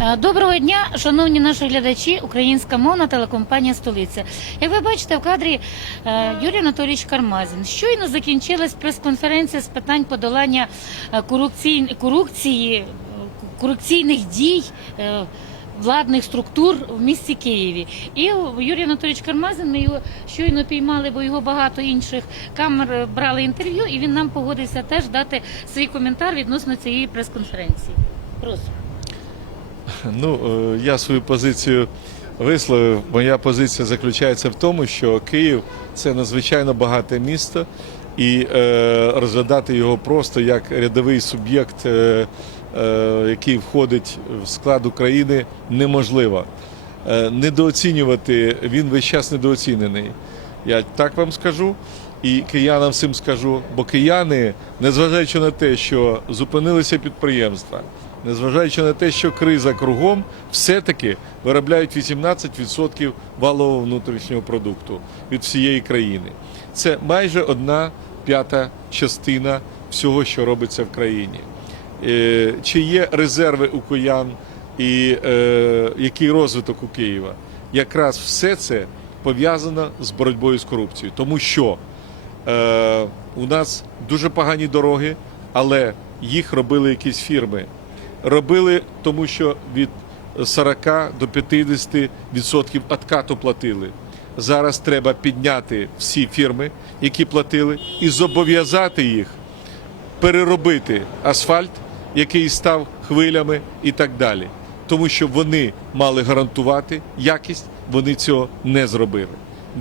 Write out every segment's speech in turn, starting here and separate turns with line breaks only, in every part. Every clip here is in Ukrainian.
Е, доброго дня, шановні наші глядачі, українська мовна телекомпанія Столиця. Як ви бачите, в кадрі е, Юрій Анатолійович Кармазін щойно закінчилась прес-конференція з питань подолання е, корупції, корупційних дій. Владних структур в місті Києві і Юрій Анатолійович Кармазин. Ми його щойно піймали, бо його багато інших камер брали інтерв'ю, і він нам погодився теж дати свій коментар відносно цієї прес-конференції.
Прошу. Ну е, я свою позицію висловив. Моя позиція заключається в тому, що Київ це надзвичайно багате місто, і е, розглядати його просто як рядовий суб'єкт, е, який входить в склад України, неможливо. недооцінювати він весь час недооцінений. Я так вам скажу. І киянам всім скажу, бо кияни, незважаючи на те, що зупинилися підприємства незважаючи на те, що криза кругом, все-таки виробляють 18% валового внутрішнього продукту від всієї країни. Це майже одна п'ята частина всього, що робиться в країні. Е, чи є резерви у киян і е, який розвиток у Києва? Якраз все це пов'язано з боротьбою з корупцією, тому що е, у нас дуже погані дороги, але їх робили якісь фірми робили, тому що від 40 до 50% відкату платили. Зараз треба підняти всі фірми, які платили, і зобов'язати їх переробити асфальт, який став хвилями і так далі. Тому що вони мали гарантувати якість, вони цього не зробили.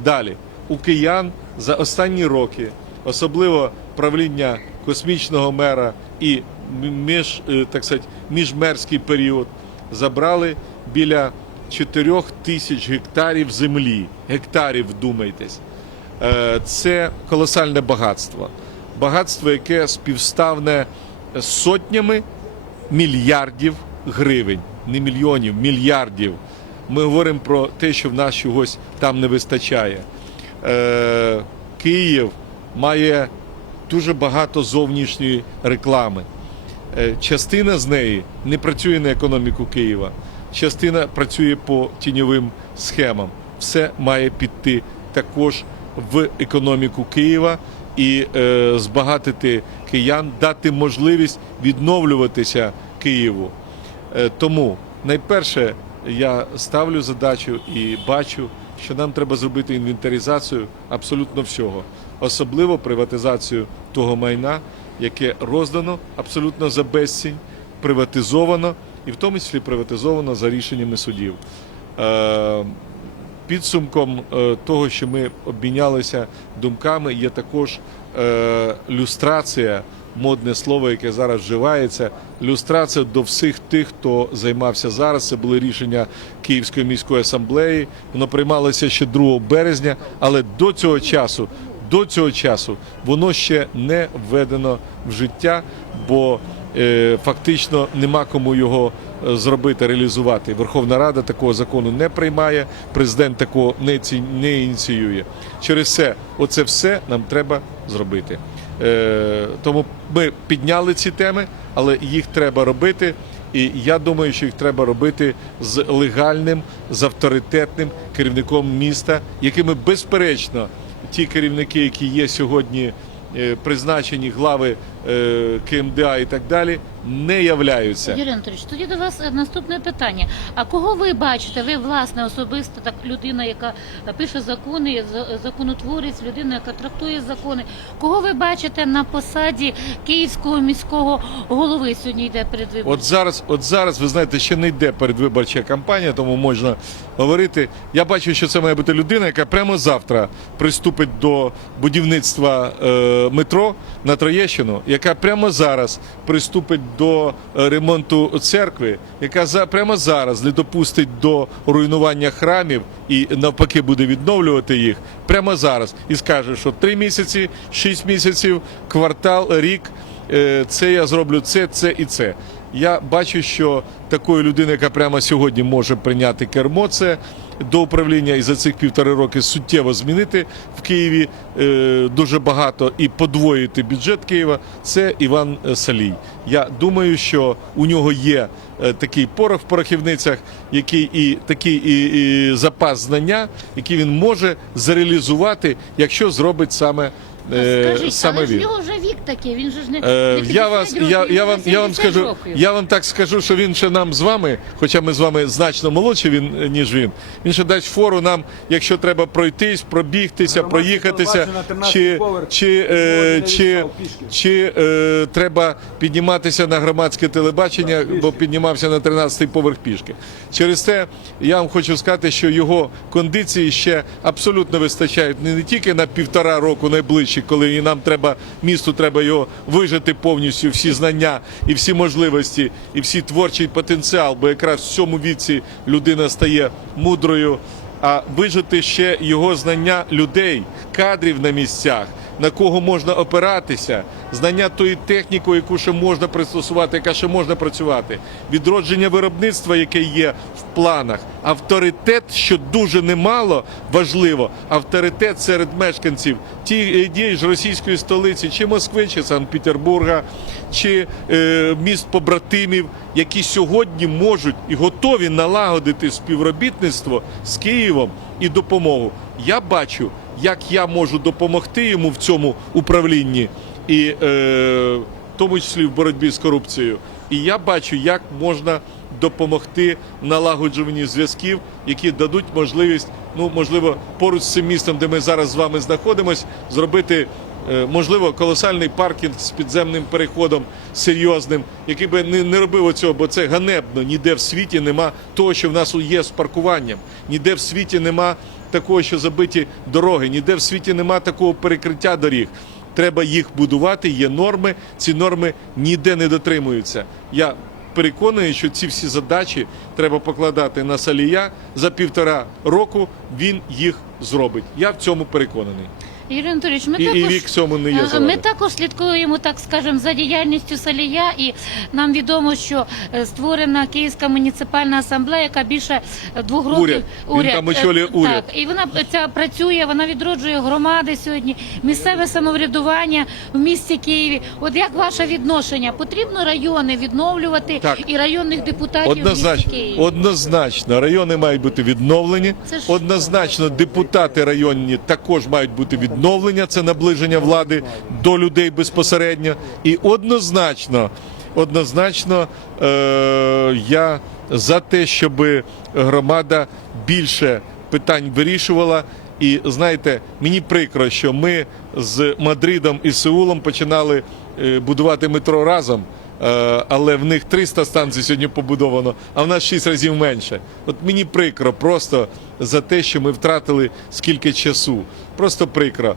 Далі у киян за останні роки, особливо правління космічного мера і між, е, так сказать, міжмерський період забрали біля 4 тисяч гектарів землі. Гектарів, думайтесь. Е, це колосальне багатство. Багатство, яке співставне сотнями мільярдів гривень, не мільйонів, мільярдів. Ми говоримо про те, що в нас чогось там не вистачає. Е, Київ має дуже багато зовнішньої реклами. Е, частина з неї не працює на економіку Києва, частина працює по тіньовим схемам. Все має піти також в економіку Києва і е, збагатити киян, дати можливість відновлюватися Києву. Е, тому найперше я ставлю задачу і бачу, що нам треба зробити інвентаризацію абсолютно всього, особливо приватизацію того майна яке роздано абсолютно за безцінь, приватизовано і в тому числі приватизовано за рішеннями судів. Е, підсумком е, того, що ми обмінялися думками, є також е, люстрація, модне слово, яке зараз вживається. Люстрація до всіх тих, хто займався зараз. Це були рішення Київської міської асамблеї. Воно приймалося ще 2 березня, але до цього часу до цього часу воно ще не введено в життя, бо е, фактично нема кому його е, зробити, реалізувати. Верховна Рада такого закону не приймає, президент такого не ці не ініціює. Через це, оце все нам треба зробити. Е, тому ми підняли ці теми, але їх треба робити. І я думаю, що їх треба робити з легальним, з авторитетним керівником міста, якими безперечно ті керівники, які є сьогодні е, призначені глави Е, КМДА і так далі не являються. Юрій
Анатолійович, тоді до вас е, наступне питання. А кого ви бачите? Ви власне особисто так людина, яка е, пише закони, законотворець, людина, яка трактує закони. Кого ви бачите на посаді київського міського голови? Сьогодні йде передвиборча? От зараз,
от зараз ви знаєте, ще не йде передвиборча кампанія, тому можна говорити. Я бачу, що це має бути людина, яка прямо завтра приступить до будівництва е, метро на Троєщину яка прямо зараз приступить до е, ремонту церкви, яка за прямо зараз не допустить до руйнування храмів і навпаки буде відновлювати їх прямо зараз і скаже, що три місяці, шість місяців, квартал, рік е, це я зроблю це, це і це. Я бачу, що такої людини, яка прямо сьогодні може прийняти кермо, це до управління і за цих півтори роки суттєво змінити в Києві е, дуже багато і подвоїти бюджет Києва. Це Іван е, Салій. Я думаю, що у нього є е, такий порох в порохівницях, який і такий і, і запас знання, який він може зреалізувати, якщо зробить саме. Е, Скажіть,
саме але ж він. його вже вік такий, він же ж не, е, не я вас,
я, я вам, я вам скажу, років. я вам так скажу, що він ще нам з вами, хоча ми з вами значно молодші він е, ніж він. Він ще дасть фору нам, якщо треба пройтись, пробігтися, Громадське проїхатися, телебачення, чи поверх, чи, е, Володя чи, пішки. чи е, треба підніматися на громадське телебачення, бо піднімався на 13-й поверх пішки. Через це я вам хочу сказати, що його кондиції ще абсолютно вистачають не, не тільки на півтора року найближче гроші, коли і нам треба місту, треба його вижити повністю, всі знання і всі можливості, і всі творчий потенціал, бо якраз в цьому віці людина стає мудрою. А вижити ще його знання людей, кадрів на місцях на кого можна опиратися, знання тої техніки, яку ще можна пристосувати, яка ще можна працювати, відродження виробництва, яке є в планах, авторитет, що дуже немало важливо, авторитет серед мешканців тієї е, ж російської столиці, чи Москви, чи Санкт-Петербурга, чи е, міст побратимів, які сьогодні можуть і готові налагодити співробітництво з Києвом і допомогу. Я бачу як я можу допомогти йому в цьому управлінні, і е, в тому числі в боротьбі з корупцією. І я бачу, як можна допомогти налагоджуванні зв'язків, які дадуть можливість, ну можливо, поруч з цим містом, де ми зараз з вами знаходимось, зробити. Е, можливо, колосальний паркінг з підземним переходом серйозним, який би не, не робив оцього, бо це ганебно. Ніде в світі нема того, що в нас є з паркуванням, ніде в світі нема такого, що забиті дороги. Ніде в світі нема такого перекриття доріг. Треба їх будувати. Є норми. Ці норми ніде не дотримуються. Я переконаний, що ці всі задачі треба покладати на Салія за півтора року. Він їх зробить. Я в цьому переконаний.
Юрій Анатолійович, ми І- і також цьому не є е, Ми також слідкуємо, так скажемо, за діяльністю Салія, і нам відомо, що е, створена Київська муніципальна асамблея, яка більше двох років Уряд. Він там
е, очолює уряд. Так, і
вона ця працює, вона відроджує громади сьогодні, місцеве самоврядування в місті Києві. От як ваше відношення? Потрібно райони відновлювати
Так. і районних депутатів
в місті Однозначно, Києві?
однозначно, райони мають бути відновлені. Це ж- однозначно, депутати районні також мають бути відновлення, це наближення влади до людей безпосередньо. І однозначно, однозначно, е, я за те, щоб громада більше питань вирішувала. І знаєте, мені прикро, що ми з Мадридом і Сеулом починали е, будувати метро разом. Е, але в них 300 станцій сьогодні побудовано, а в нас 6 разів менше. От мені прикро просто за те, що ми втратили скільки часу просто прикро.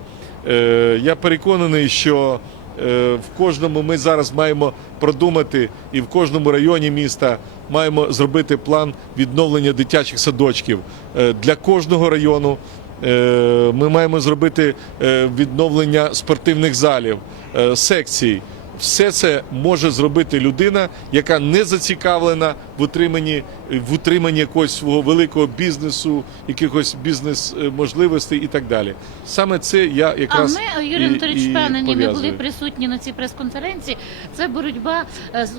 Е, я переконаний, що е, в кожному ми зараз маємо продумати, і в кожному районі міста маємо зробити план відновлення дитячих садочків е, для кожного району. Ми маємо зробити відновлення спортивних залів, секцій. Все це може зробити людина, яка не зацікавлена в утриманні в утриманні якогось свого великого бізнесу, якихось бізнес е, можливостей і так далі. Саме це я якраз а ми Юрій
Анатолійович, впевнені Ми були присутні на цій прес-конференції. Це боротьба е, з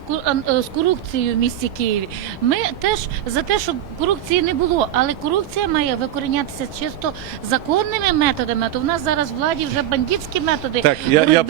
е, з корупцією в місті Києві. Ми теж за те, щоб корупції не було, але корупція має викорінятися чисто законними методами. То в нас зараз владі вже бандитські методи.
Так я я, я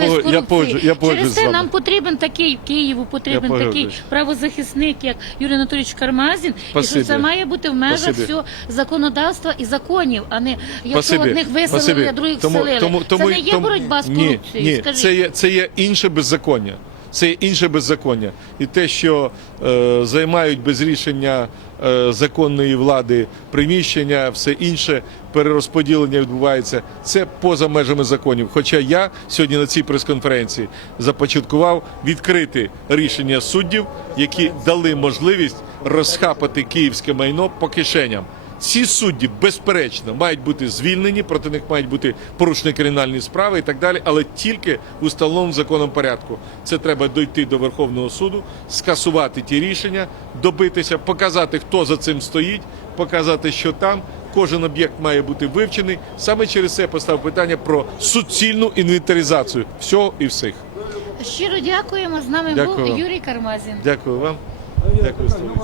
погоджу,
я погоджу, Через це нам потрібен такий Києву, потрібен такий правозахисник, як Юрій Анатолійович Кармазін,
Спасибі. і що це має бути
в межах всього законодавства і законів, а не якщо одних виселили, а других тому, вселили. Тому, тому, це не є тому, боротьба з корупцією. Ні, ні.
Скажіть. Це є це є інше беззаконня це інше беззаконня, і те, що е, займають без рішення е, законної влади приміщення, все інше перерозподілення відбувається. Це поза межами законів. Хоча я сьогодні на цій прес-конференції започаткував відкрити рішення суддів, які дали можливість розхапати київське майно по кишеням. Ці судді, безперечно, мають бути звільнені, проти них мають бути порушені кримінальні справи і так далі, але тільки у встановленому законом порядку. Це треба дойти до Верховного суду, скасувати ті рішення, добитися, показати, хто за цим стоїть, показати, що там. Кожен об'єкт має бути вивчений. Саме через це я поставив питання про суцільну інвентаризацію всього і всіх.
Щиро дякуємо з нами. Дякую був Юрій Кармазін.
Дякую вам. Дякую.